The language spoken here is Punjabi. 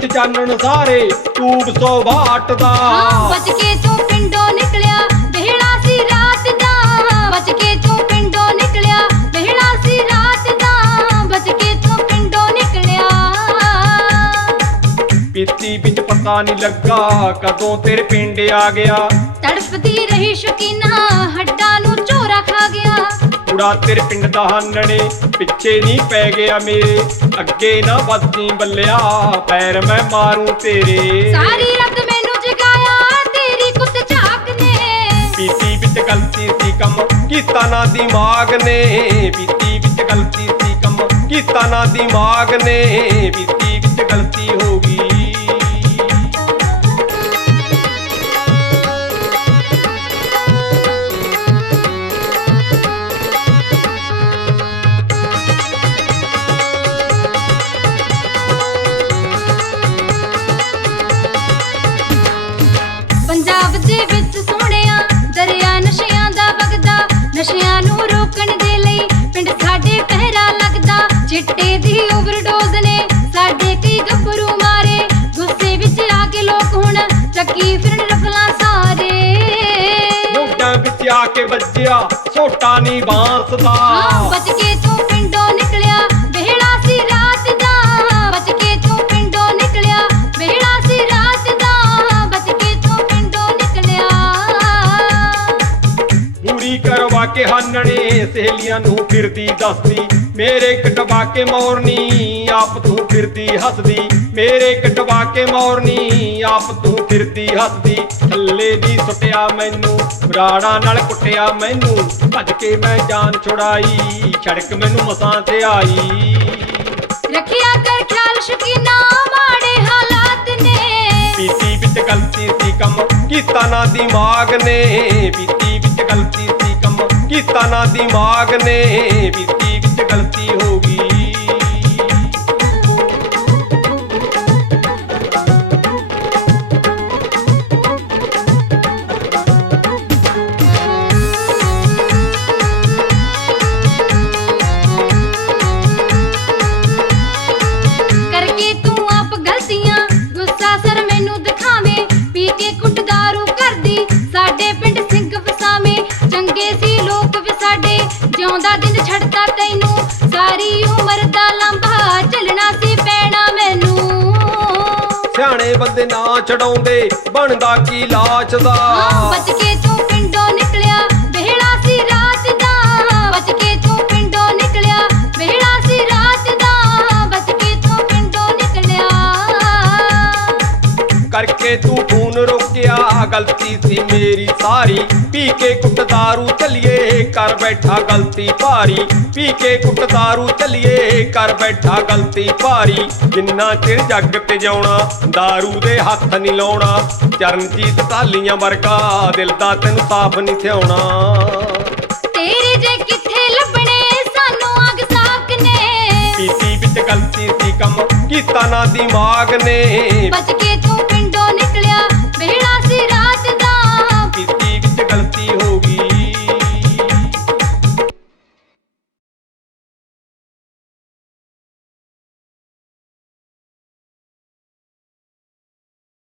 ਵਿੱਚ ਚਾਨਣ ਸਾਰੇ ਟੂਬ ਸੋ ਬਾਟ ਦਾ। ਹਾਂ ਬਚ ਕੇ ਤੂੰ ਪਿੰਡੋਂ ਨਿਕਲਿਆ ਬਿਹੜਾ ਸੀ ਰਾਤ ਦਾ। ਬਚ ਕੇ ਤੂੰ ਪਿੰਡੋਂ ਨਿਕਲਿਆ ਬਿਹੜਾ ਸੀ ਰਾਤ ਦਾ। ਬਚ ਕੇ ਤੂੰ ਪਿੰਡੋਂ ਨਿਕਲਿਆ। ਪੀਤੀ ਵਿੱਚ ਪਤਾ ਨਹੀਂ ਲੱਗਾ ਕਦੋਂ ਤੇਰੇ ਪਿੰਡ ਆ ਗਿਆ। ਤੜਫਦੀ ਰਹੀ ਸ਼ਕੀਨਾ ਹੱਡਾਂ ਨੂੰ ਝੋਰਾ ਖਾ ਗਿਆ। ਕੁੜਾ ਤੇਰੇ ਪਿੰਡ ਦਾ ਹਾਨਣੇ ਪਿੱਛੇ ਨਹੀਂ ਪੈ ਗਿਆ ਮੇਰੇ। ਅੱਗੇ ਨਾ ਵੱਧੀ ਬੱਲਿਆ ਪੈਰ ਮੈਂ ਮਾਰੂ ਤੇਰੇ। ਸਾਰੀ ਰਾਤ ਮੈਨੂੰ ਜਗਾਇਆ ਤੇਰੀ ਕੁੱਤ ਝਾਕ ਨੇ। ਪੀਤੀ ਵਿੱਚ ਗਲਤੀ ਸੀ ਕੰਮ ਕੀਤਾ ਨਾ ਦਿਮਾਗ ਨੇ। ਪੀਤੀ ਵਿੱਚ ਗਲਤੀ ਸੀ ਕੰਮ ਕੀਤਾ ਨਾ ਦਿਮਾਗ ਨੇ। ਪੀਤੀ ਵਿੱਚ ਗਲਤੀ ਹੋ ਚੱਕੀ ਫਿਰਨ ਰਫਲਾਂ ਸਾਰੇ। ਮੋਢਾਂ ਵਿੱਚ ਆ ਕੇ ਵੱਜਿਆ ਛੋਟਾ ਨਹੀਂ ਬਾਂਸ ਦਾ। ਹਾਂ ਬਚ ਕੇ ਤੂੰ ਪਿੰਡੋਂ ਨਿਕਲਿਆ ਬਿਹੜਾ ਸੀ ਰਾਤ ਦਾ। ਬਚ ਕੇ ਤੂੰ ਪਿੰਡੋਂ ਨਿਕਲਿਆ ਬਿਹੜਾ ਸੀ ਰਾਤ ਦਾ। ਬਚ ਕੇ ਤੂੰ ਪਿੰਡੋਂ ਨਿਕਲਿਆ। ਪੂਰੀ ਕਰਵਾ ਕੇ ਹਾਨਣੇ ਸਹੇਲੀਆਂ ਨੂੰ ਫਿਰਦੀ ਦੱਸਦੀ। ਮੇਰੇ ਕਟਵਾ ਕੇ ਮੋਰਨੀ ਆਪ ਤੂੰ ਫਿਰਦੀ ਹੱਸਦੀ। ਮੇਰੇ ਕਟਵਾ ਕੇ ਮੋਰਨੀ ਆਪ ਤੂੰ ਫਿਰਦੀ ਹੱਸਦੀ। ਥੱਲੇ ਦੀ ਸੁੱਟਿਆ ਮੈਨੂੰ ਰਾੜਾ ਨਾਲ ਕੁੱਟਿਆ ਮੈਨੂੰ। ਭੱਜ ਕੇ ਮੈਂ ਜਾਨ ਛੁਡਾਈ ਛੜਕ ਮੈਨੂੰ ਮਸਾਂ ਤੇ ਆਈ। ਰੱਖਿਆ ਕਰ ਖਿਆਲ ਸ਼ਕੀਨਾ ਮਾੜੇ ਹਾਲਾਤ ਨੇ। ਪੀਤੀ ਵਿੱਚ ਗਲਤੀ ਸੀ ਕੰਮ ਕੀਤਾ ਨਾ ਦਿਮਾਗ ਨੇ। ਪੀਤੀ ਵਿੱਚ ਗਲਤੀ ਸੀ ਕੰਮ ਕੀਤਾ ਨਾ ਦਿਮਾਗ ਨੇ। ਪੀਤੀ ਗਲਤੀ ਹੋ ਗਈ। ਬੰਦੇ ਨਾ ਚੜਾਉਂਦੇ ਬਣਦਾ ਕੀ ਲਾਚ ਦਾ? ਬਚ ਕੇ ਤੂੰ ਗਲਤੀ ਸੀ ਮੇਰੀ ਸਾਰੀ। ਪੀ ਕੇ ਕੁੱਟ ਦਾਰੂ ਚਲੀਏ ਕਰ ਬੈਠਾ ਗਲਤੀ ਭਾਰੀ। ਪੀ ਕੇ ਕੁੱਟ ਦਾਰੂ ਚਲੀਏ ਕਰ ਬੈਠਾ ਗਲਤੀ ਭਾਰੀ। ਜਿੰਨਾ ਚਿਰ ਜੱਗ ਤੇ ਜਾਉਣਾ ਦਾਰੂ ਦੇ ਹੱਥ ਨਹੀਂ ਲਾਉਣਾ। ਚਰਨਜੀਤ ਢਾਲੀਆਂ ਵਰਗਾ ਦਿਲ ਦਾ ਤੈਨੂੰ ਸਾਫ਼ ਨਹੀਂ ਥਿਆਉਣਾ। ਤੇਰੇ ਜੇ ਕਿੱਥੇ ਲੱਭਣੇ ਸਾਨੂੰ ਅਗ ਸਾਕ ਨੇ ਪੀਤੀ ਵਿੱਚ ਗਲਤੀ ਸੀ ਕੰਮ ਕੀਤਾ ਨਾ ਦਿਮਾਗ ਨੇ। ਬਚ